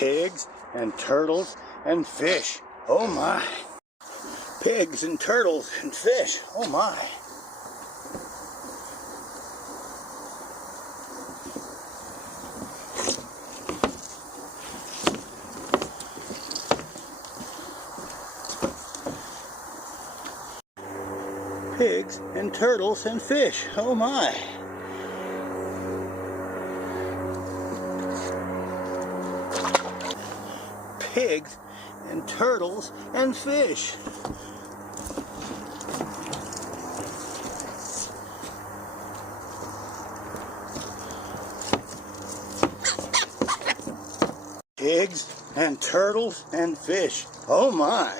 Pigs and turtles and fish. Oh my. Pigs and turtles and fish. Oh my. Pigs and turtles and fish. Oh my. Pigs and turtles and fish. Pigs and turtles and fish. Oh my.